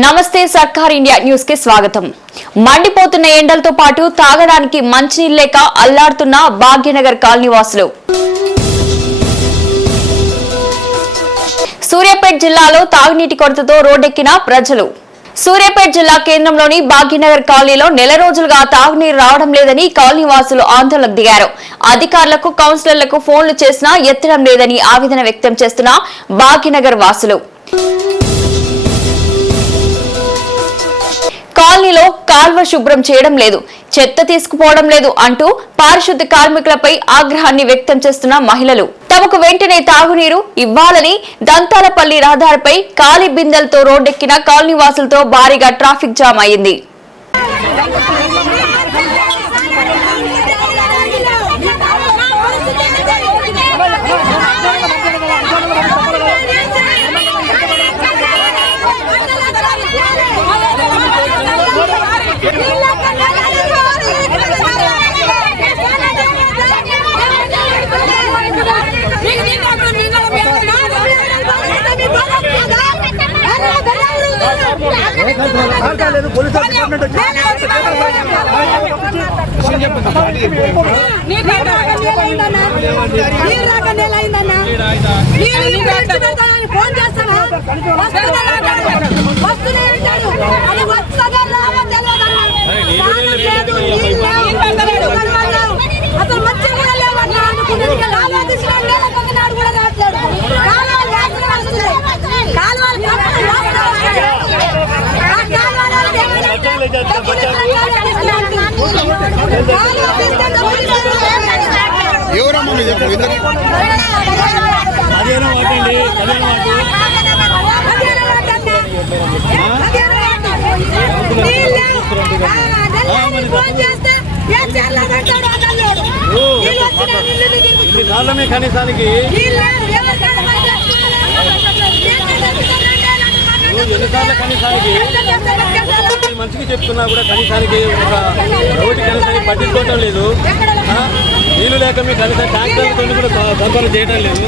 నమస్తే సర్కార్ India news కి స్వాగతం. మండిపోతున్న ఎండలతో పాటు తాగడానికి మంచినీళ్లు లేక అల్లాడుతున్న భాగ్యనగర్ కాలనీ వాసులు. సూర్యాపేట జిల్లాలో తాగునీటి కొరతతో రోడ్డెక్కిన ప్రజలు. సూర్యాపేట జిల్లా కేంద్రంలోని భాగ్యనగర్ కాలనీలో నెల రోజులుగా తాగునీరు రావడం లేదని కాలనీ వాసులు ఆందోళనకు దిగారు. అధికారులకు కౌన్సిలర్లకు ఫోన్లు చేసినా ఎత్తడం లేదని ఆవేదన వ్యక్తం చేస్తున్న భాగ్యనగర్ వాసులు. కాలనీలో కాల్వ శుభ్రం చేయడం లేదు, చెత్త తీసుకుపోవడం లేదు అంటూ పారిశుద్ధ్య కార్మికులపై ఆగ్రహాన్ని వ్యక్తం చేస్తున్న మహిళలు. తమకు వెంటనే తాగునీరు ఇవ్వాలని దంతాలపల్లి రహదారిపై ఖాళీ బిందెలతో రోడ్డెక్కిన కాలనీ వాసులతో భారీగా ట్రాఫిక్ జామ్ అయింది. కనీసానికి మంచిగా చెప్తున్నా కూడా కనీసానికి ఒక రోడ్డు కనీసానికి పట్టించుకోవటం లేదు. నీళ్లు లేక మీ కనీసం ట్యాంకర్లతో కూడా సరఫరా చేయడం లేదు.